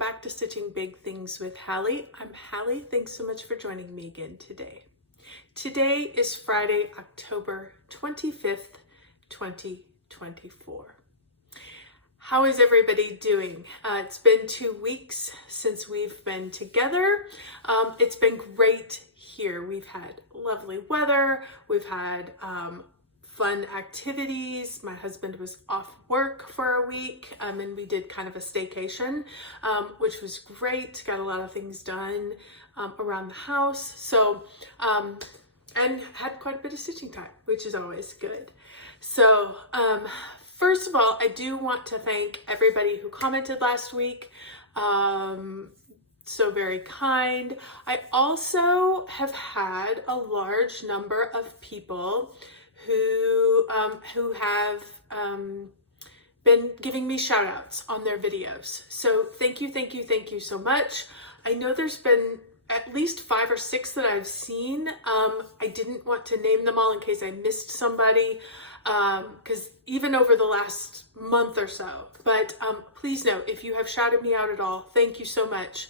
back to Stitching Big Things with Hallie. I'm Hallie. Thanks so much for joining me again today. Today is Friday, October 25th, 2024. How is everybody doing? It's been 2 weeks since we've been together. It's been great here. We've had lovely weather. We've had fun activities. My husband was off work for a week and we did kind of a staycation, which was great. Got a lot of things done around the house. So, and had quite a bit of stitching time, which is always good. So, first of all, I do want to thank everybody who commented last week. So very kind. I also have had a large number of people who have been giving me shout outs on their videos. So thank you so much. I know there's been at least 5 or 6 that I've seen. I didn't want to name them all in case I missed somebody, because even over the last month or so, but please know, if you have shouted me out at all, thank you so much.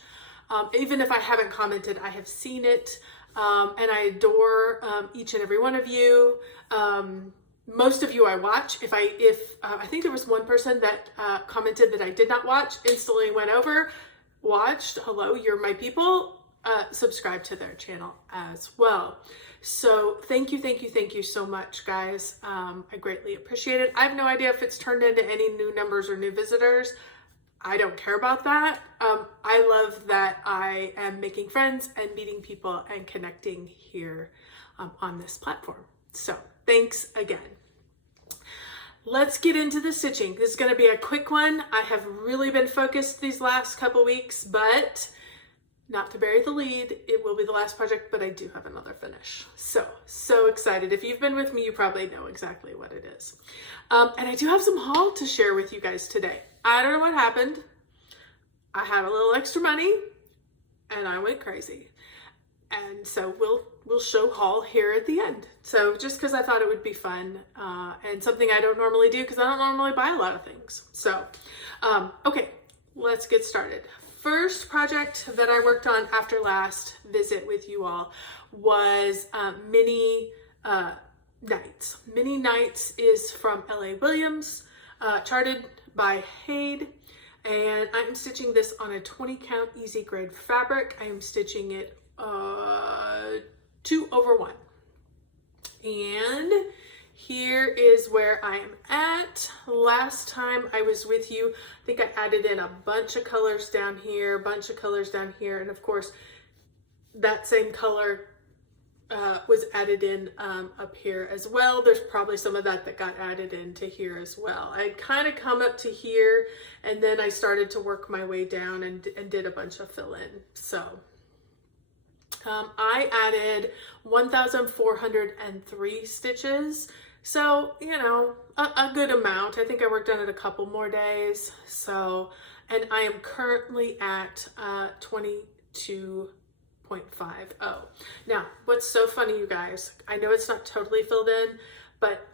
Even if I haven't commented, I have seen it. And I adore each and every one of you. Most of you I watch. I think there was one person that commented that I did not watch, instantly went over, watched. Hello, you're my people. Subscribe to their channel as well. So thank you so much, guys. I greatly appreciate it. I have no idea if it's turned into any new numbers or new visitors. I don't care about that. I love that I am making friends and meeting people and connecting here on this platform. So thanks again. Let's get into the stitching. This is going to be a quick one. I have really been focused these last couple weeks, but not to bury the lead, it will be the last project, but I do have another finish. So excited. If you've been with me, you probably know exactly what it is. And I do have some haul to share with you guys today. I don't know what happened. I had a little extra money and I went crazy. And so we'll show haul here at the end. So just because I thought it would be fun and something I don't normally do, because I don't normally buy a lot of things. So, okay, let's get started. First project that I worked on after last visit with you all was Mini Nights. Mini Nights is from L.A. Williams, charted by Haid, and I'm stitching this on a 20 count easy grade fabric. I am stitching it 2/1, and here is where I am at. Last time I was with you, I think I added in a bunch of colors down here, a bunch of colors down here, and of course that same color was added in up here as well. There's probably some of that got added into here as well. I'd kind of come up to here and then I started to work my way down and did a bunch of fill in. So I added 1,403 stitches. So, you know, a good amount. I think I worked on it a couple more days. So, and I am currently at 22.50. Now, what's so funny, you guys, I know it's not totally filled in, but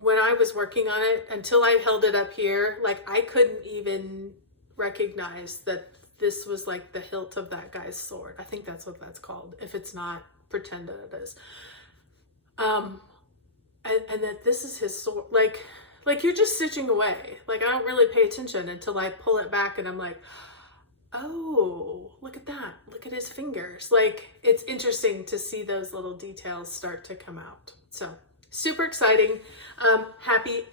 when I was working on it, until I held it up here, like I couldn't even recognize that this was like the hilt of that guy's sword. I think that's what that's called. If it's not, pretend that it is. And that this is his sword. Like you're just stitching away. Like I don't really pay attention until I pull it back and I'm like, oh, look at that. Look at his fingers. Like, it's interesting to see those little details start to come out. So super exciting. Happy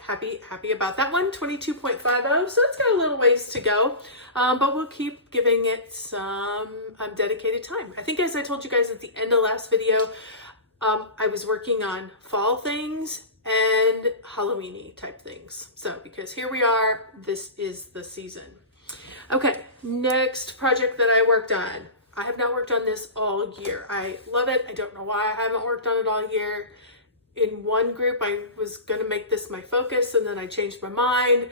about that one. 22.50. So it's got a little ways to go. But we'll keep giving it some dedicated time. I think, as I told you guys at the end of last video, I was working on fall things and Halloween-y type things. So because here we are, this is the season. Okay, next project that I worked on. I have not worked on this all year. I love it. I don't know why I haven't worked on it all year. In one group, I was going to make this my focus and then I changed my mind.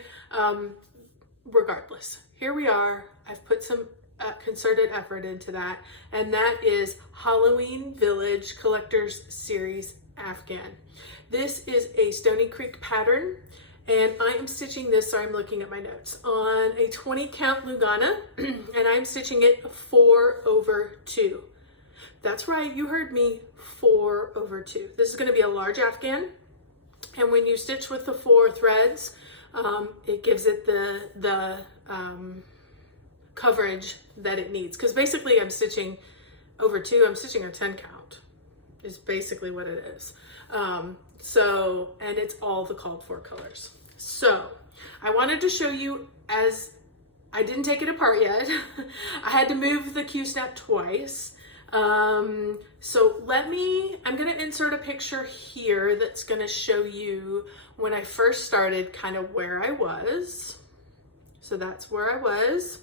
Regardless, here we are. I've put some concerted effort into that, and that is Halloween Village Collectors Series Afghan. This is a Stony Creek pattern, And I am stitching this, so I'm looking at my notes, on a 20 count Lugana, and I'm stitching it 4/2. That's right, you heard me, 4/2. This is gonna be a large Afghan, and when you stitch with the 4 threads, it gives it the coverage that it needs. Because basically I'm stitching over 2, I'm stitching a 10 count, is basically what it is. And it's all the called for colors. So I wanted to show you, as I didn't take it apart yet. I had to move the Q-snap twice. So I'm gonna insert a picture here that's gonna show you when I first started kind of where I was. So that's where I was.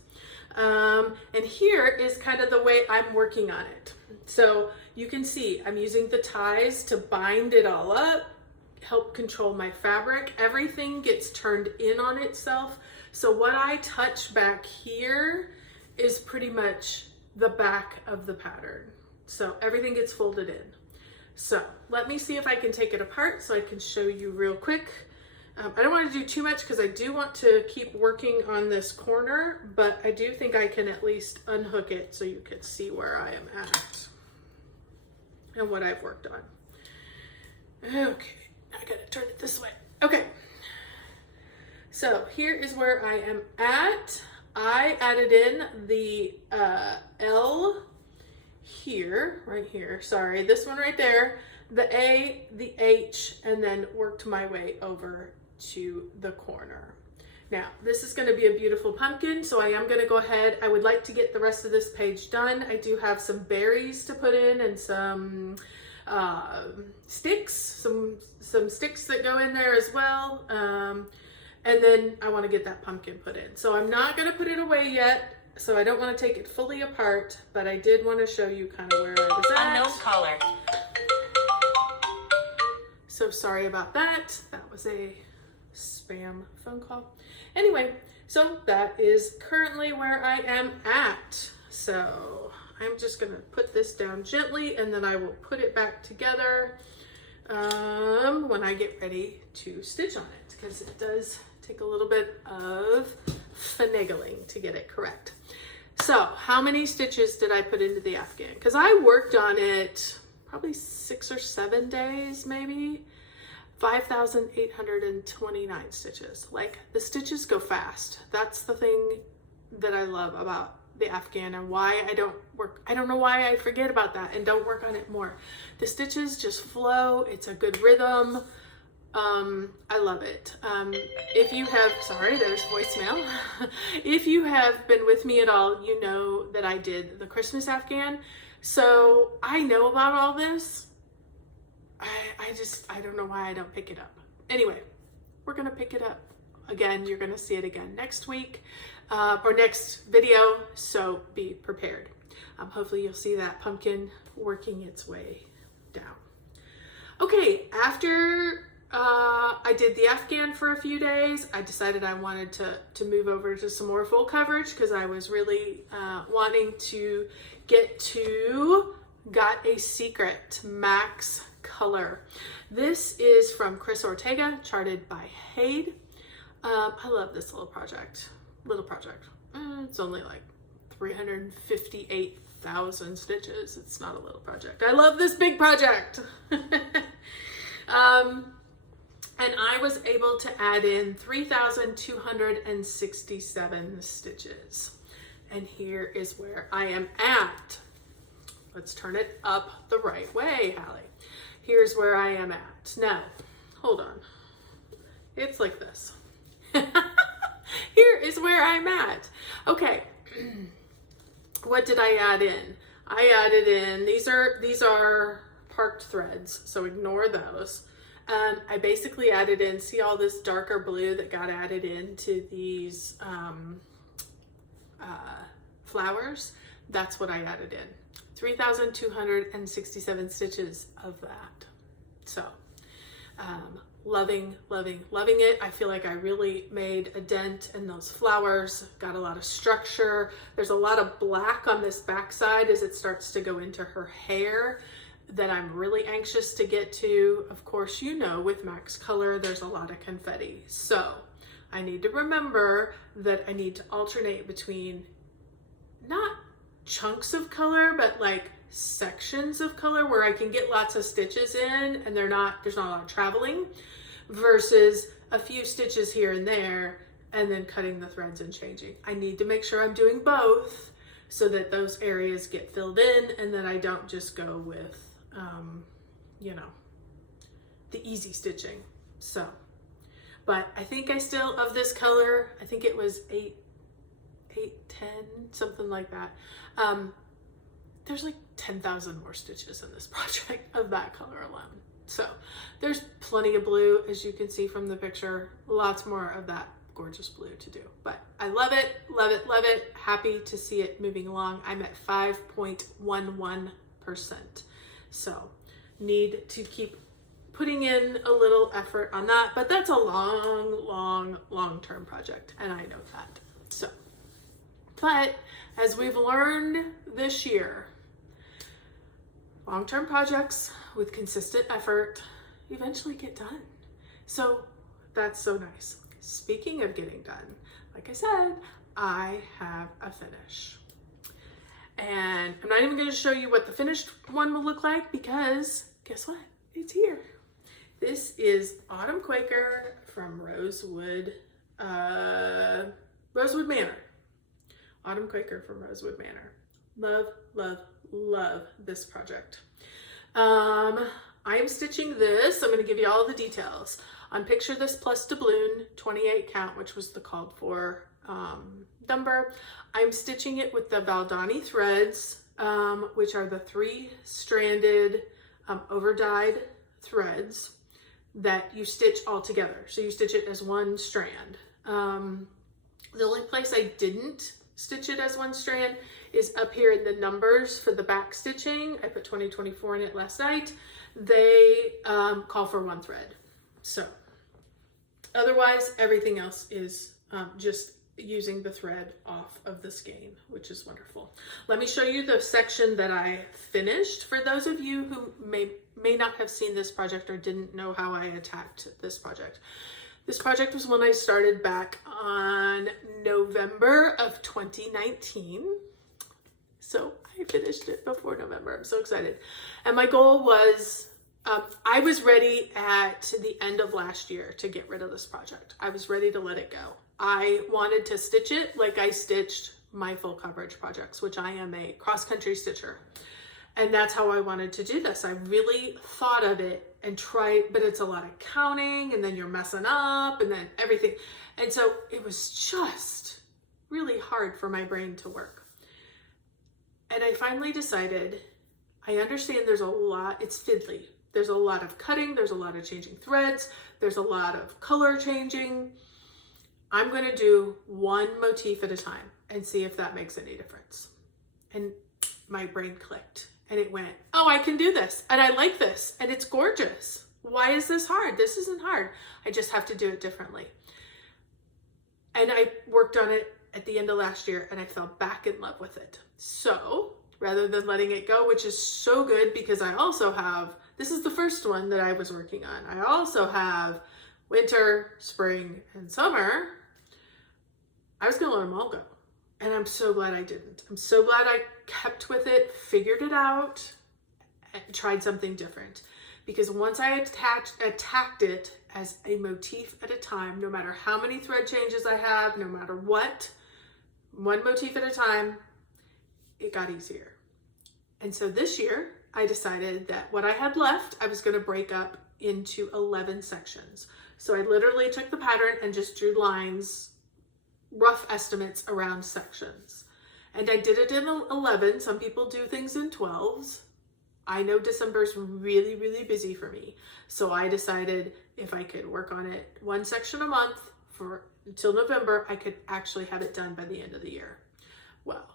And here is kind of the way I'm working on it. So you can see I'm using the ties to bind it all up, help control my fabric. Everything gets turned in on itself. So what I touch back here is pretty much the back of the pattern. So everything gets folded in. So let me see if I can take it apart so I can show you real quick. I don't want to do too much because I do want to keep working on this corner, but I do think I can at least unhook it so you can see where I am at and what I've worked on. Okay, I gotta turn it this way. Okay, so here is where I am at. I added in the L here, right here, sorry, this one right there, the A, the H, and then worked my way over to the corner. Now, this is gonna be a beautiful pumpkin, so I am gonna go ahead. I would like to get the rest of this page done. I do have some berries to put in and some sticks, some sticks that go in there as well. And then I wanna get that pumpkin put in. So I'm not gonna put it away yet, so I don't wanna take it fully apart, but I did wanna show you kind of where I was at. Unknown caller. So sorry about that. That was a spam phone call. Anyway, so that is currently where I am at. So I'm just gonna put this down gently and then I will put it back together when I get ready to stitch on it, because it does take a little bit of finagling to get it correct. So how many stitches did I put into the Afghan? Because I worked on it probably 6 or 7 days, maybe. 5,829 stitches. Like, the stitches go fast. That's the thing that I love about the Afghan and why I don't know why I forget about that and don't work on it more. The stitches just flow. It's a good rhythm. I love it. If you have, sorry, there's voicemail. If you have been with me at all, you know that I did the Christmas Afghan. So I know about all this. I don't know why I don't pick it up. Anyway, we're gonna pick it up again. You're gonna see it again next week or next video, so be prepared. Hopefully you'll see that pumpkin working its way down. Okay, after I did the Afghan for a few days, I decided I wanted to move over to some more full coverage because I was really wanting to get to Got a Secret Max Color. This is from Chris Ortega, charted by Haid. I love this little project. It's only like 358,000 stitches. It's not a little project. I love this big project. And I was able to add in 3,267 stitches. And here is where I am at. Let's turn it up the right way, Hallie. Here's where I am at. Now, hold on. It's like this. Here is where I'm at. Okay. What did I add in? I added in, these are parked threads, so ignore those. I basically added in, see all this darker blue that got added into these flowers? That's what I added in. 3,267 stitches of that. So, loving it. I feel like I really made a dent in those flowers, got a lot of structure. There's a lot of black on this backside as it starts to go into her hair. that I'm really anxious to get to. Of course, you know, with Max Color, there's a lot of confetti. So I need to remember that I need to alternate between not chunks of color, but like sections of color where I can get lots of stitches in and there's not a lot of traveling, versus a few stitches here and there and then cutting the threads and changing. I need to make sure I'm doing both so that those areas get filled in and that I don't just go with, you know, the easy stitching. So, but I think I still, of this color, I think it was 8, 10, something like that. There's like 10,000 more stitches in this project of that color alone. So there's plenty of blue, as you can see from the picture, lots more of that gorgeous blue to do. But I love it, love it, love it. Happy to see it moving along. I'm at 5.11%. So need to keep putting in a little effort on that, but that's a long-term project, and I know that. So, but as we've learned this year, long-term projects with consistent effort eventually get done. So that's so nice. Speaking of getting done, like I said, I have a finish. And I'm not even going to show you what the finished one will look like because guess what? It's here. This is Autumn Quaker from Rosewood Manor. Autumn Quaker from Rosewood Manor. Love, love, love this project. I am stitching this. I'm going to give you all the details. On Picture This Plus Doubloon, 28 count, which was the called for number. I'm stitching it with the Valdani threads, which are the 3-stranded over-dyed threads that you stitch all together. So you stitch it as one strand. The only place I didn't stitch it as one strand is up here in the numbers for the back stitching. I put 2024 in it last night. They call for one thread. So otherwise, everything else is just using the thread off of the skein, which is wonderful. Let me show you the section that I finished for those of you who may not have seen this project or didn't know how I attacked this project. This project was one I started back on November of 2019. So I finished it before November. I'm so excited. And my goal was, I was ready at the end of last year to get rid of this project. I was ready to let it go. I wanted to stitch it like I stitched my full coverage projects, which I am a cross-country stitcher. And that's how I wanted to do this. I really thought of it and tried, but it's a lot of counting and then you're messing up and then everything. And so it was just really hard for my brain to work. And I finally decided, I understand there's a lot, it's fiddly. There's a lot of cutting, there's a lot of changing threads, there's a lot of color changing. I'm going to do one motif at a time and see if that makes any difference. And my brain clicked and it went, oh, I can do this and I like this and it's gorgeous. Why is this hard? This isn't hard. I just have to do it differently. And I worked on it at the end of last year and I fell back in love with it. So rather than letting it go, which is so good because I also have, this is the first one that I was working on. I also have winter, spring, and summer. I was going to let them all go. And I'm so glad I didn't. I'm so glad I kept with it, figured it out, and tried something different. Because once I attacked it as a motif at a time, no matter how many thread changes I have, no matter what, one motif at a time, it got easier. And so this year, I decided that what I had left, I was going to break up into 11 sections. So I literally took the pattern and just drew lines, rough estimates around sections. And I did it in 11. Some people do things in 12s. I know December's really, really busy for me. So I decided if I could work on it one section a month until November, I could actually have it done by the end of the year. Well,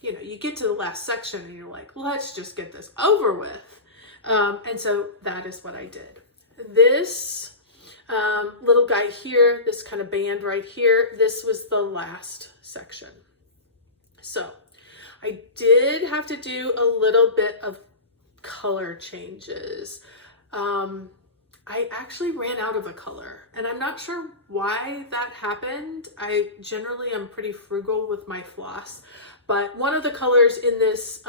you know, you get to the last section and you're like, let's just get this over with. And so that is what I did. This little guy here, this kind of band right here, this was the last section. So I did have to do a little bit of color changes. I actually ran out of a color, and I'm not sure why that happened. I generally am pretty frugal with my floss, but one of the colors in this,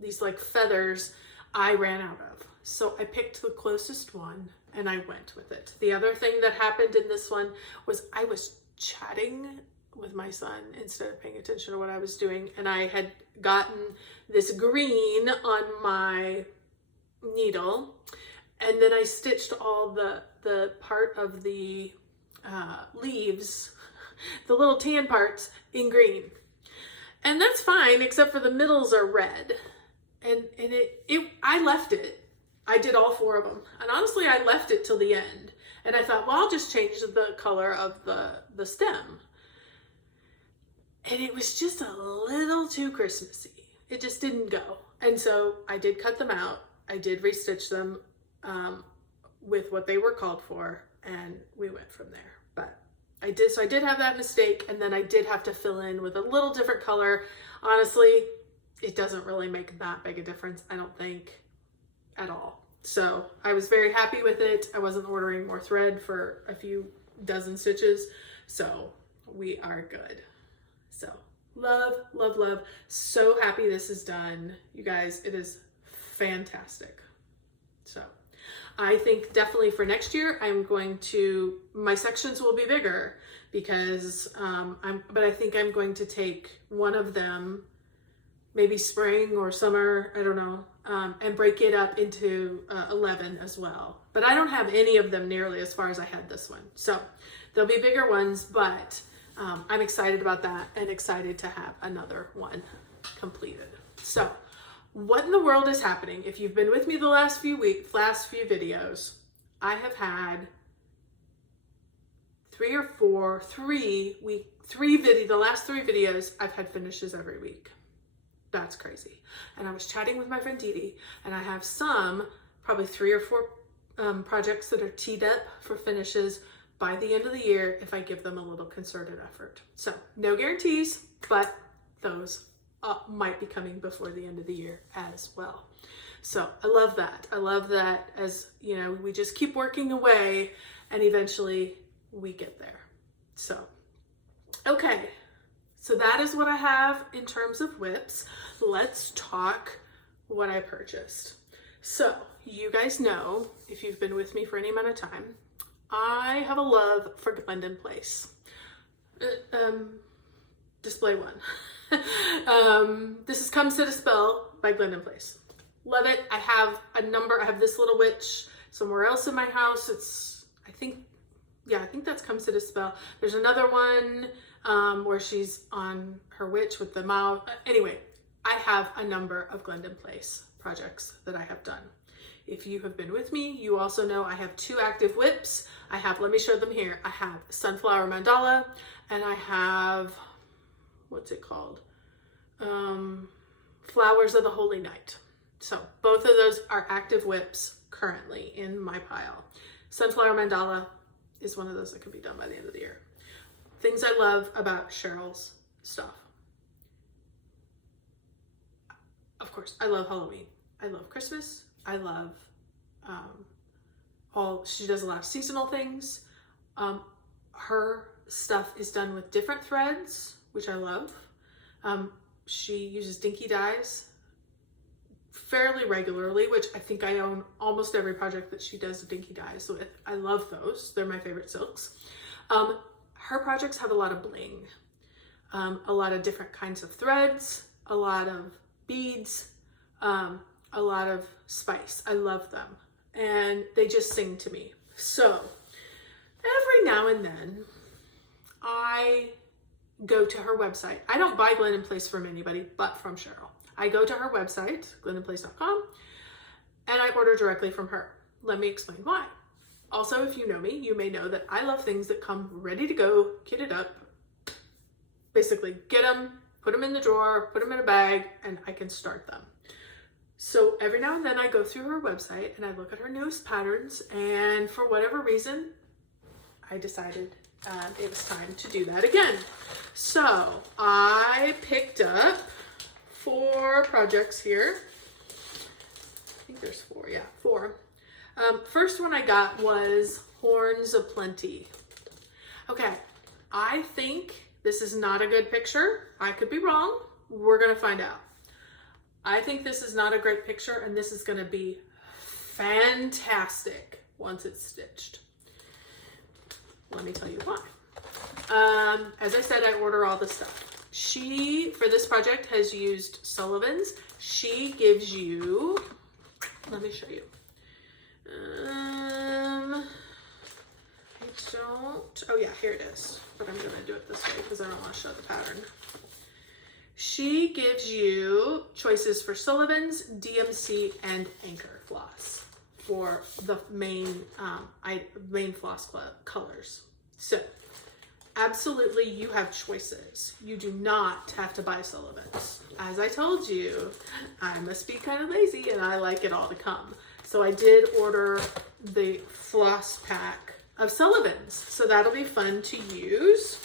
these like feathers, I ran out of. So I picked the closest one and I went with it. The other thing that happened in this one was I was chatting with my son instead of paying attention to what I was doing, and I had gotten this green on my needle, and then I stitched all the part of the leaves, the little tan parts, in green. And that's fine, except for the middles are red. And I left it. I did all 4 of them. And honestly, I left it till the end. And I thought, well, I'll just change the color of the stem. And it was just a little too Christmassy. It just didn't go. And so I did cut them out. I did restitch them with what they were called for, and we went from there. But I did have that mistake, and then I did have to fill in with a little different color. Honestly, it doesn't really make that big a difference, I don't think, at all. So I was very happy with it. I wasn't ordering more thread for a few dozen stitches, so we are good. So love, love, love. So happy this is done. You guys, it is fantastic. So I think definitely for next year, my sections will be bigger because, but I think I'm going to take one of them, maybe spring or summer, I don't know, and break it up into 11 as well. But I don't have any of them nearly as far as I had this one. So there'll be bigger ones, but I'm excited about that and excited to have another one completed. So what in the world is happening? If you've been with me the last few videos, I have had the last 3 videos, I've had finishes every week. That's crazy. And I was chatting with my friend Dee Dee, and I have probably 3 or 4 projects that are teed up for finishes by the end of the year if I give them a little concerted effort. So no guarantees, but those might be coming before the end of the year as well. So I love that. I love that, as you know, we just keep working away and eventually we get there. So, okay. So that is what I have in terms of whips. Let's talk what I purchased. So you guys know, if you've been with me for any amount of time, I have a love for Glendon Place. Display one. This is Come Sit a Spell by Glendon Place. Love it. I have this little witch somewhere else in my house. I think that's Come Sit a Spell. There's another one where she's on her witch with the mouth. Anyway, I have a number of Glendon Place projects that I have done. If you have been with me, you also know I have 2 active whips. Let me show them here. I have Sunflower Mandala, and I have, what's it called? Flowers of the Holy Night. So both of those are active whips currently in my pile. Sunflower Mandala is one of those that can be done by the end of the year. Things I love about Cheryl's stuff. Of course, I love Halloween. I love Christmas. I love she does a lot of seasonal things. Her stuff is done with different threads, which I love. She uses dinky dyes fairly regularly, which I think I own almost every project that she does dinky dyes with. I love those. They're my favorite silks. Her projects have a lot of bling, a lot of different kinds of threads, a lot of beads, a lot of spice. I love them, and they just sing to me. So every now and then I go to her website. I don't buy Glendon Place from anybody but from Cheryl. I go to her website, glendonplace.com, and I order directly from her. Let me explain why. Also, if you know me, you may know that I love things that come ready to go, kitted up. Basically, get them, put them in the drawer, put them in a bag, and I can start them. So every now and then I go through her website and I look at her newest patterns, and for whatever reason, I decided it was time to do that again. So I picked up 4 projects here. think there's 4, yeah, 4. First one I got was Horns of Plenty. Okay, I think this is not a good picture. I could be wrong. We're gonna find out. I think this is not a great picture, and this is gonna be fantastic once it's stitched. Let me tell you why. As I said, I order all the stuff. She, for this project, has used Sullivan's. She gives you, let me show you. I don't, oh yeah, here it is. But I'm gonna do it this way because I don't want to show the pattern. She gives you choices for Sullivan's, DMC, and Anchor floss for the main floss colors. So absolutely, you have choices. You do not have to buy Sullivan's. As I told you, I must be kind of lazy and I like it all to come. So I did order the floss pack of Sullivan's. So that'll be fun to use.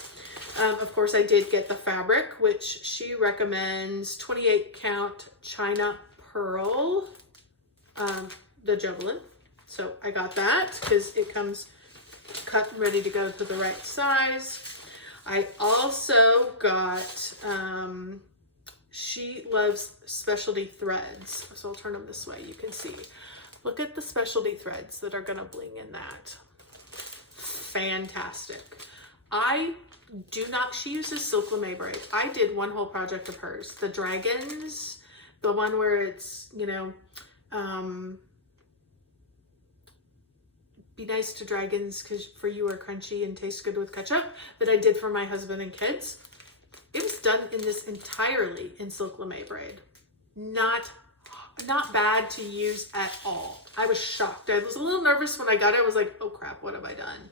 Of course, I did get the fabric, which she recommends 28 count China Pearl, the Jobelin. So I got that because it comes cut and ready to go to the right size. I also got, she loves specialty threads. So I'll turn them this way, you can see. Look at the specialty threads that are gonna bling in that. Fantastic. I do not, she uses Silk Lame braid. I did one whole project of hers. The dragons, the one where it's, you know, be nice to dragons because for you are crunchy and taste good with ketchup, that I did for my husband and kids. It was done in this entirely in Silk Lame braid. Not bad to use at all. I was shocked. I was a little nervous when I got it. I was like, oh crap, what have I done?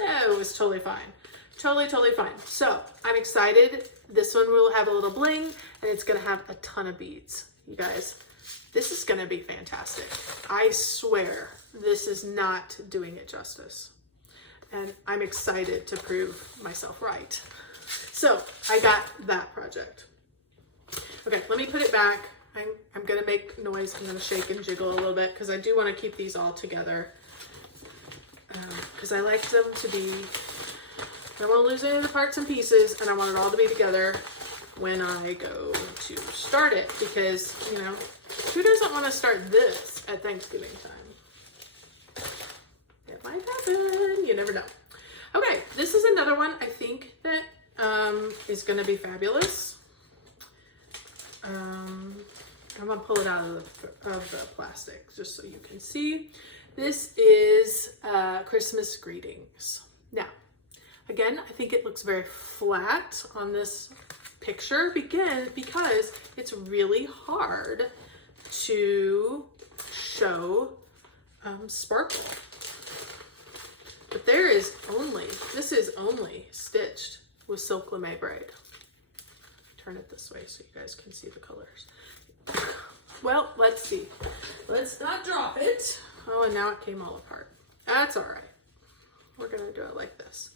No, it was totally fine. Totally fine. So I'm excited. This one will have a little bling and it's gonna have a ton of beads. You guys, this is gonna be fantastic. I swear this is not doing it justice. And I'm excited to prove myself right. So I got that project. Okay, let me put it back. I'm gonna make noise. I'm gonna shake and jiggle a little bit because I do want to keep these all together. Because I like them to be, I don't want to lose any of the parts and pieces, and I want it all to be together when I go to start it, because, you know, who doesn't want to start this at Thanksgiving time? It might happen, you never know. Okay, this is another one I think that is going to be fabulous. I'm going to pull it out of the plastic just so you can see. This is Christmas Greetings. Now, again, I think it looks very flat on this picture because it's really hard to show sparkle. But this is only stitched with Silk Lame braid. Turn it this way so you guys can see the colors. Well, let's see. Let's not drop it. Oh, and now it came all apart. That's all right. We're gonna do it like this.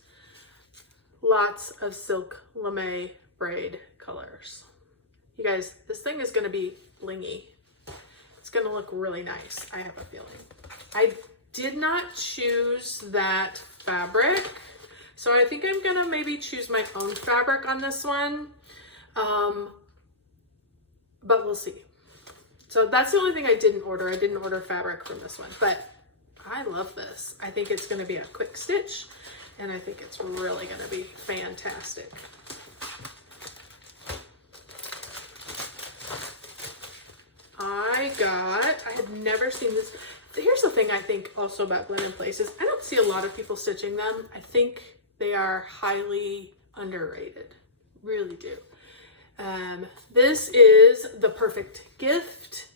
Lots of Silk Lame braid colors. You guys, this thing is gonna be blingy. It's gonna look really nice, I have a feeling. I did not choose that fabric, so I think I'm gonna maybe choose my own fabric on this one. But we'll see. So that's the only thing I didn't order. I didn't order fabric from this one, but I love this. I think it's gonna be a quick stitch, and I think it's really gonna be fantastic. I had never seen this. Here's the thing I think also about Glendon Place is I don't see a lot of people stitching them. I think they are highly underrated, really do. This is the perfect gift.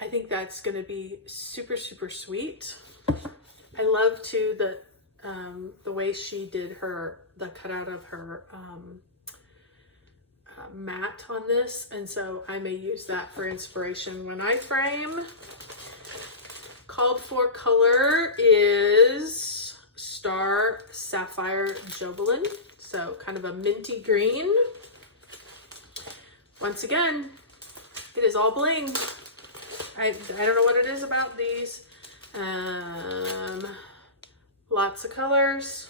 I think that's going to be super, super sweet. I love too the way she did the cutout of her mat on this, and so I may use that for inspiration when I frame. Called for color is Star Sapphire Jobelin, so kind of a minty green. Once again, it is all bling. I don't know what it is about these. Lots of colors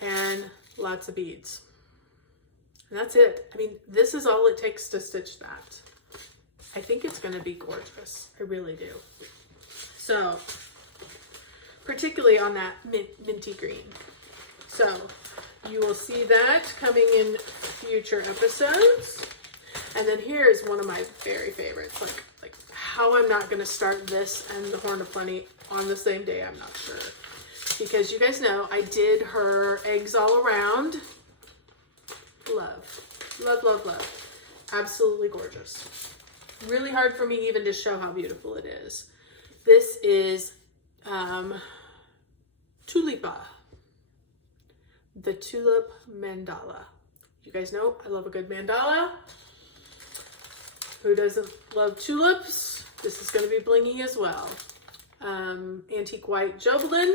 and lots of beads. And that's it. I mean, this is all it takes to stitch that. I think it's going to be gorgeous. I really do. So, particularly on that minty green. So, you will see that coming in future episodes. And then here is one of my very favorites. Like how I'm not going to start this and the Horn of Plenty on the same day, I'm not sure. Because you guys know I did her eggs all around. Love. Love, love, love. Absolutely gorgeous. Really hard for me even to show how beautiful it is. This is Tulipa. The Tulip Mandala. You guys know I love a good mandala. Who doesn't love tulips? This is going to be blingy as well. Antique white Jobelin.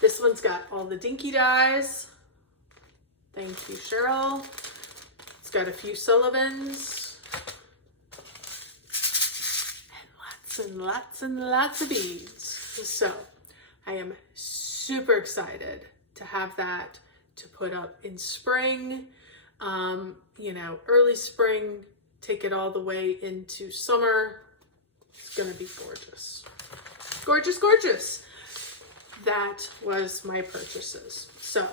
This one's got all the dinky dies. Thank you, Cheryl. It's got a few Sullivans. And lots and lots of beads. So I am super excited to have that to put up in spring. You know, early spring, take it all the way into summer. It's gonna be gorgeous. Gorgeous, gorgeous. That was my purchases. So,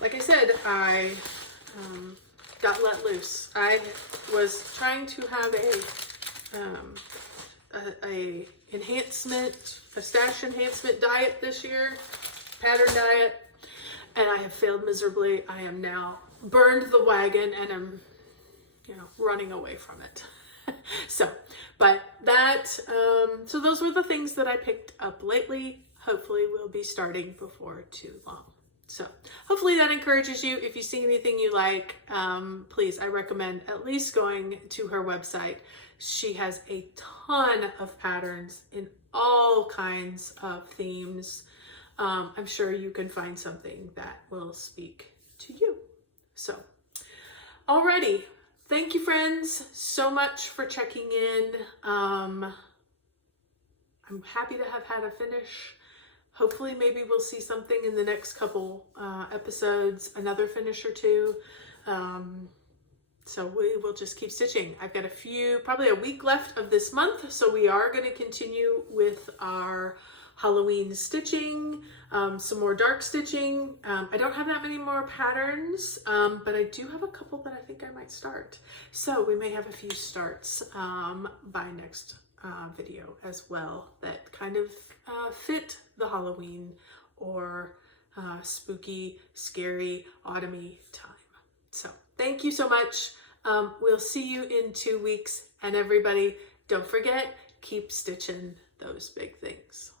like I said, I got let loose. I was trying to have a enhancement, a stash enhancement diet this year, pattern diet, and I have failed miserably. I am now burned the wagon and I'm, you know, running away from it. So, but that, so those were the things that I picked up lately. Hopefully we'll be starting before too long. So hopefully that encourages you. If you see anything you like, please, I recommend at least going to her website. She has a ton of patterns in all kinds of themes. I'm sure you can find something that will speak to you. So, alrighty. Thank you, friends, so much for checking in. I'm happy to have had a finish. Hopefully, maybe we'll see something in the next couple episodes, another finish or two. So we will just keep stitching. I've got probably a week left of this month. So we are going to continue with our Halloween stitching, some more dark stitching. I don't have that many more patterns, but I do have a couple that I think I might start. So we may have a few starts by next video as well that kind of fit the Halloween or spooky, scary, autumny time. So thank you so much. We'll see you in 2 weeks. And everybody, don't forget, keep stitching those big things.